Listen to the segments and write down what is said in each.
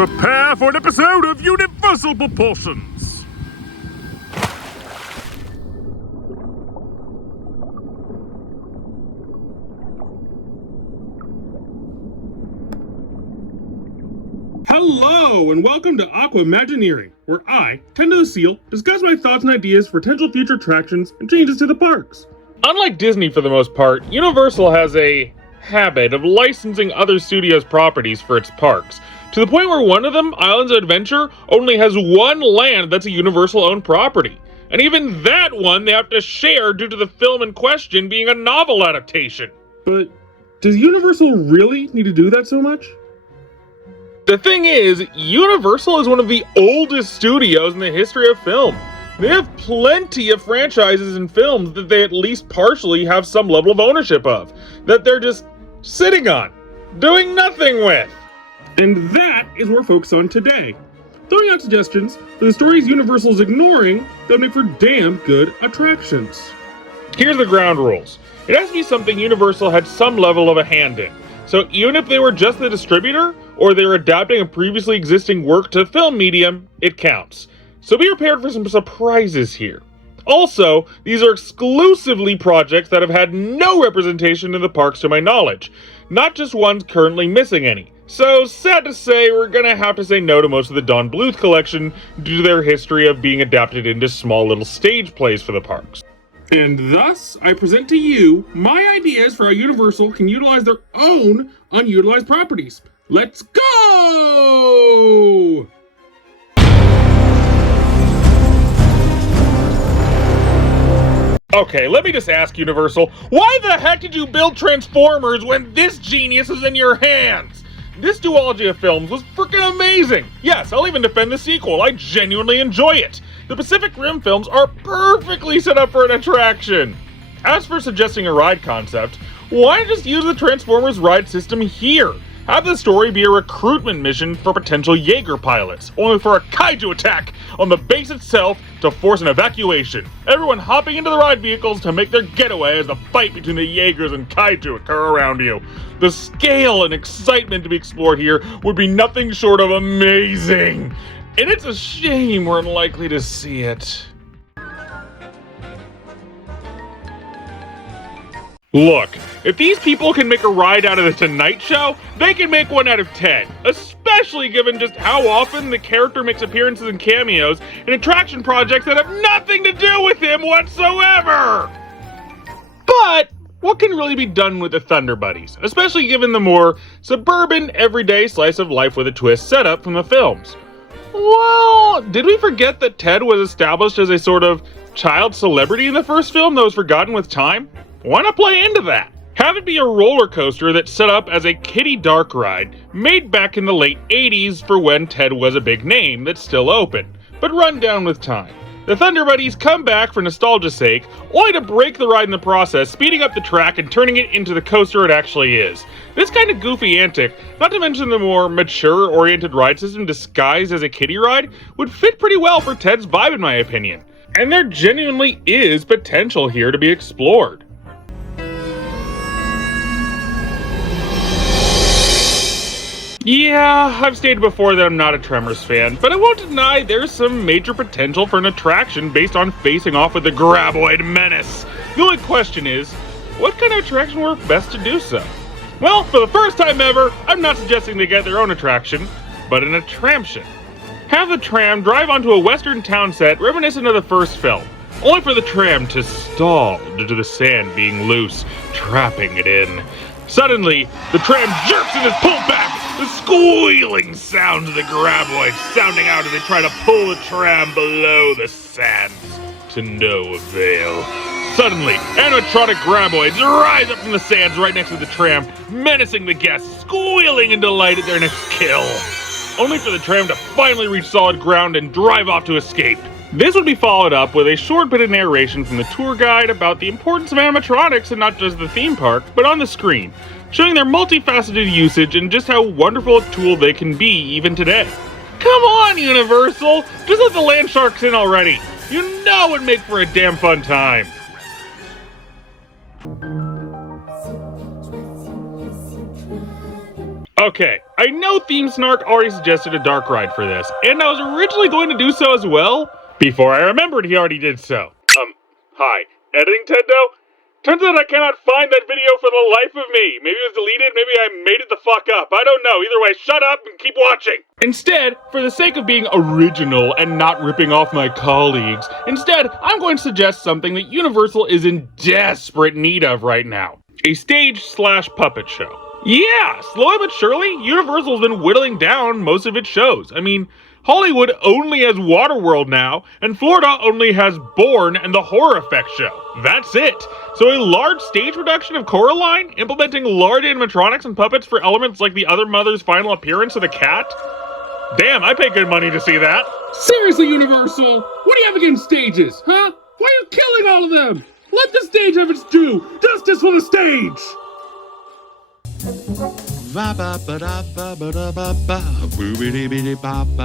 Prepare for an episode of Universal Proportions! Hello, and welcome to Aquamagineering, where I, Tendo the Seal, discuss my thoughts and ideas for potential future attractions and changes to the parks. Unlike Disney for the most part, Universal has a habit of licensing other studios' properties for its parks, to the point where one of them, Islands of Adventure, only has one land that's a Universal-owned property. And even that one they have to share due to the film in question being a novel adaptation. But does Universal really need to do that so much? The thing is, Universal is one of the oldest studios in the history of film. They have plenty of franchises and films that they at least partially have some level of ownership of, that they're just sitting on, doing nothing with. And that is what we're focused on today. Throwing out suggestions for the stories Universal is ignoring that make for damn good attractions. Here's the ground rules. It has to be something Universal had some level of a hand in. So even if they were just the distributor, or they were adapting a previously existing work to film medium, it counts. So be prepared for some surprises here. Also, these are exclusively projects that have had no representation in the parks to my knowledge, not just ones currently missing any. So, sad to say, we're gonna have to say no to most of the Don Bluth collection due to their history of being adapted into small little stage plays for the parks. And thus, I present to you my ideas for how Universal can utilize their own unutilized properties. Let's go! Okay, let me just ask Universal, why the heck did you build Transformers when this genius is in your hands? This duology of films was freaking amazing! Yes, I'll even defend the sequel, I genuinely enjoy it! The Pacific Rim films are perfectly set up for an attraction! As for suggesting a ride concept, why not just use the Transformers ride system here? Have the story be a recruitment mission for potential Jaeger pilots, only for a kaiju attack on the base itself to force an evacuation. Everyone hopping into the ride vehicles to make their getaway as the fight between the Jaegers and kaiju occur around you. The scale and excitement to be explored here would be nothing short of amazing. And it's a shame we're unlikely to see it. Look, if these people can make a ride out of the Tonight Show, they can make one out of 10, especially given just how often the character makes appearances and cameos in attraction projects that have nothing to do with him whatsoever! But what can really be done with the Thunder Buddies, especially given the more suburban, everyday slice of life with a twist setup from the films? Well, did we forget that Ted was established as a sort of child celebrity in the first film that was forgotten with time? Why not play into that? Have it be a roller coaster that's set up as a kiddie dark ride, made back in the late 80s for when Ted was a big name that's still open, but run down with time. The Thunder Buddies come back for nostalgia's sake, only to break the ride in the process, speeding up the track and turning it into the coaster it actually is. This kind of goofy antic, not to mention the more mature-oriented ride system disguised as a kiddie ride, would fit pretty well for Ted's vibe in my opinion. And there genuinely is potential here to be explored. Yeah, I've stated before that I'm not a Tremors fan, but I won't deny there's some major potential for an attraction based on facing off with the Graboid menace. The only question is, what kind of attraction works best to do so? Well, for the first time ever, I'm not suggesting they get their own attraction, but an attraction. Have the tram drive onto a western town set reminiscent of the first film, only for the tram to stall due to the sand being loose, trapping it in. Suddenly, the tram jerks and is pulled back, the squealing sounds of the graboids sounding out as they try to pull the tram below the sands, to no avail. Suddenly, animatronic graboids rise up from the sands right next to the tram, menacing the guests, squealing in delight at their next kill, only for the tram to finally reach solid ground and drive off to escape. This would be followed up with a short bit of narration from the tour guide about the importance of animatronics and not just the theme park, but on the screen, showing their multifaceted usage and just how wonderful a tool they can be even today. Come on, Universal! Just let the land sharks in already! You know it'd make for a damn fun time! Okay, I know Theme Snark already suggested a dark ride for this, and I was originally going to do so as well, before I remembered he already did so. Hi. Editing Tendo? Turns out I cannot find that video for the life of me. Maybe it was deleted, maybe I made it the fuck up. I don't know. Either way, shut up and keep watching. Instead, for the sake of being original and not ripping off my colleagues, I'm going to suggest something that Universal is in desperate need of right now. A stage/puppet show. Yeah, slowly but surely, Universal's been whittling down most of its shows. I mean, Hollywood only has Waterworld now, and Florida only has Bourne and the Horror Effect show. That's it. So a large stage production of Coraline, implementing large animatronics and puppets for elements like the other mother's final appearance of the cat? Damn, I pay good money to see that. Seriously, Universal, what do you have against stages, huh? Why are you killing all of them? Let the stage have its due. Justice for the stage!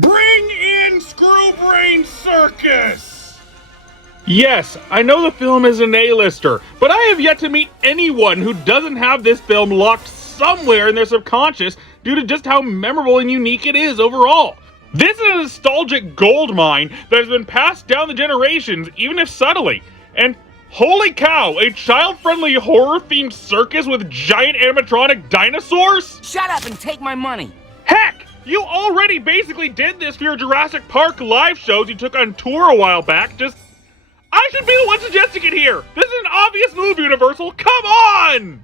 Bring in Screwbrain Circus! Yes, I know the film is an A-lister, but I have yet to meet anyone who doesn't have this film locked somewhere in their subconscious due to just how memorable and unique it is overall. This is a nostalgic goldmine that has been passed down the generations, even if subtly. And holy cow, a child-friendly horror-themed circus with giant animatronic dinosaurs? Shut up and take my money! Heck! You already basically did this for your Jurassic Park live shows you took on tour a while back. I should be the one suggesting it here! This is an obvious move, Universal! Come on!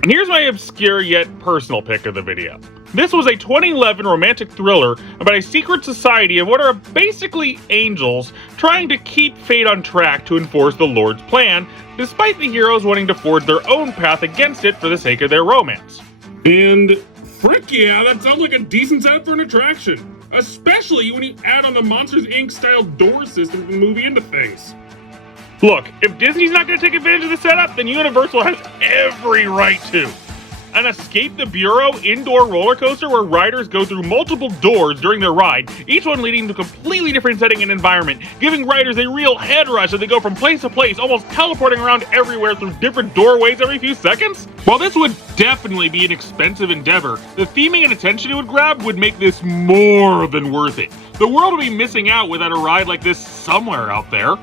And here's my obscure yet personal pick of the video. This was a 2011 romantic thriller about a secret society of what are basically angels trying to keep fate on track to enforce the Lord's plan, despite the heroes wanting to forge their own path against it for the sake of their romance. And frick yeah, that sounds like a decent setup for an attraction. Especially when you add on the Monsters, Inc. style door system from the movie into things. Look, if Disney's not going to take advantage of the setup, then Universal has every right to. An Escape the Bureau indoor roller coaster where riders go through multiple doors during their ride, each one leading to a completely different setting and environment, giving riders a real head rush as they go from place to place, almost teleporting around everywhere through different doorways every few seconds. While this would definitely be an expensive endeavor, the theming and attention it would grab would make this more than worth it. The world would be missing out without a ride like this somewhere out there.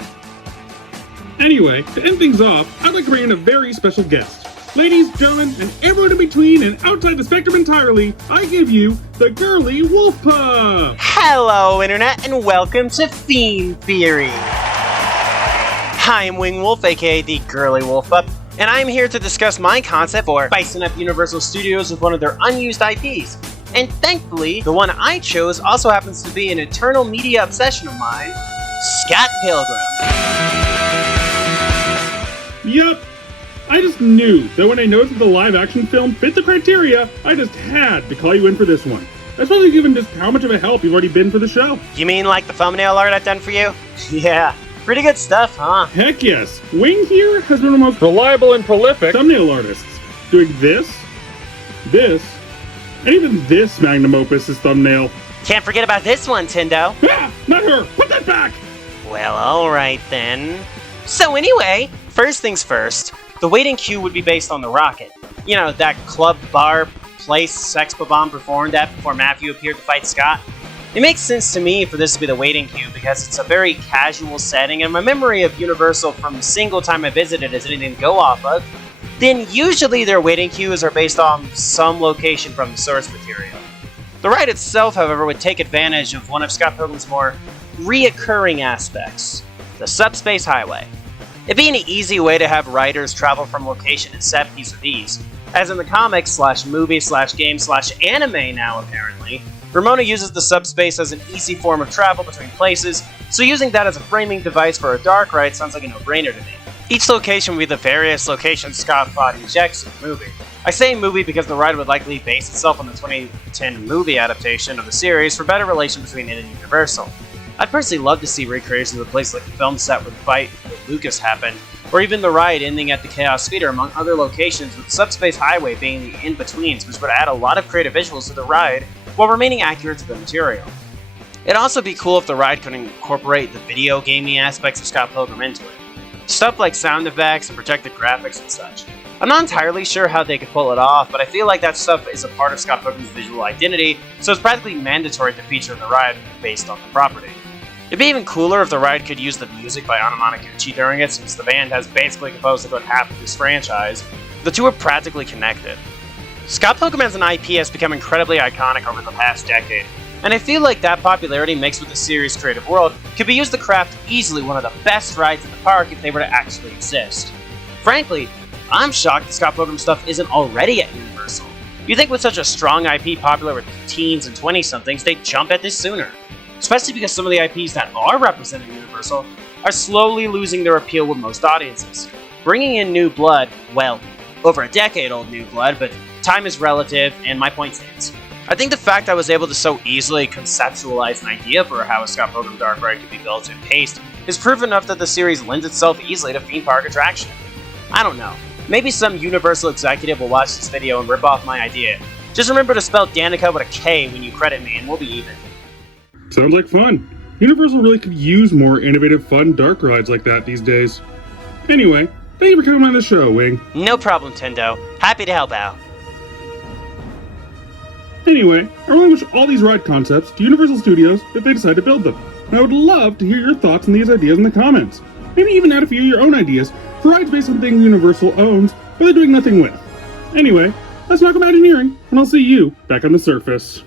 Anyway, to end things off, I'd like to bring in a very special guest. Ladies, gentlemen, and everyone in between and outside the spectrum entirely, I give you the Girly Wolf Pup! Hello, Internet, and welcome to Theme Theory! Hi, I'm Wing Wolf, aka the Girly Wolf Pup, and I'm here to discuss my concept for spicing up Universal Studios with one of their unused IPs. And thankfully, the one I chose also happens to be an eternal media obsession of mine, Scott Pilgrim. Yup. I just knew that when I noticed that the live-action film fit the criteria, I just had to call you in for this one. Especially given just how much of a help you've already been for the show. You mean like the thumbnail art I've done for you? Yeah, pretty good stuff, huh? Heck yes. Wing here has been the most Reliable and prolific thumbnail artists. Doing this, and even this magnum opus is thumbnail. Can't forget about this one, Tendo. Ah! Not her! Put that back! Well, alright then. So anyway, first things first, the waiting queue would be based on the rocket. You know, that club, bar, place Sex Bomb performed at before Matthew appeared to fight Scott. It makes sense to me for this to be the waiting queue because it's a very casual setting, and my memory of Universal from the single time I visited is anything to go off of. Then usually their waiting queues are based on some location from the source material. The ride itself, however, would take advantage of one of Scott Pilgrim's more reoccurring aspects, the subspace highway. It'd be an easy way to have riders travel from location to set piece with ease, as in the comics / movie / game / anime now apparently. Ramona uses the subspace as an easy form of travel between places, so using that as a framing device for a dark ride sounds like a no-brainer to me. Each location would be the various locations Scott fought injects in the movie. I say movie because the ride would likely base itself on the 2010 movie adaptation of the series for better relation between it and Universal. I'd personally love to see recreations of a place like the film set where the fight with Lucas happened, or even the ride ending at the Chaos Theater among other locations, with Subspace Highway being the in-betweens, which would add a lot of creative visuals to the ride while remaining accurate to the material. It'd also be cool if the ride could incorporate the video gaming aspects of Scott Pilgrim into it. Stuff like sound effects and projected graphics and such. I'm not entirely sure how they could pull it off, but I feel like that stuff is a part of Scott Pilgrim's visual identity, so it's practically mandatory to feature in the ride based on the property. It'd be even cooler if the ride could use the music by Aquamagineering during it, since the band has basically composed a good half of this franchise. The two are practically connected. Scott Pilgrim as an IP has become incredibly iconic over the past decade, and I feel like that popularity mixed with the series' creative world could be used to craft easily one of the best rides in the park if they were to actually exist. Frankly, I'm shocked that Scott Pilgrim stuff isn't already at Universal. You'd think with such a strong IP popular with teens and 20-somethings, they'd jump at this sooner. Especially because some of the IPs that are representing Universal are slowly losing their appeal with most audiences. Bringing in new blood, well, over a decade-old new blood, but time is relative, and my point stands. I think the fact I was able to so easily conceptualize an idea for how a Scott Pilgrim dark ride could be built and paced is proof enough that the series lends itself easily to theme park attraction. I don't know, maybe some Universal executive will watch this video and rip off my idea. Just remember to spell Danica with a K when you credit me and we'll be even. Sounds like fun. Universal really could use more innovative, fun dark rides like that these days. Anyway, thank you for coming on the show, Wing. No problem, Tendo. Happy to help out. Anyway, I relinquish all these ride concepts to Universal Studios if they decide to build them. And I would love to hear your thoughts on these ideas in the comments. Maybe even add a few of your own ideas for rides based on things Universal owns, but they're doing nothing with. Anyway, that's Aquamagineering, and I'll see you back on the surface.